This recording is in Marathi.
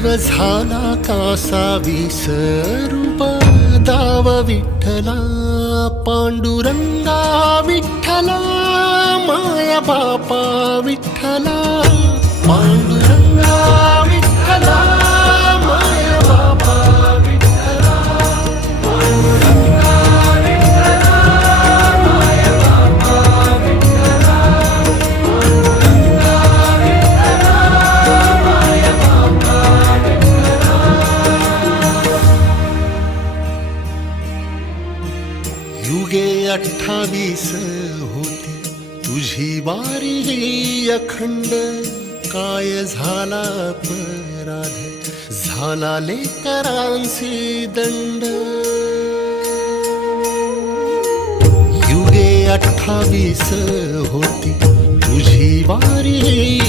जीव झाला कासा विसरू दाव विठ्ठला पांडुरंगा विठ्ठला माया बापा विठ्ठला पांडुरंगा विठ्ठला माया बापा विठ्ठला पांडुरंगा विठ्ठला माया बापा विठ्ठला पांडुरंगा विठ्ठला माया बापा विठ्ठला. युगे 28 होती तुझी वारी अखंड काय झाला अपराध झाला लेकरांचे दंड. युगे 28 होती तुझी वारी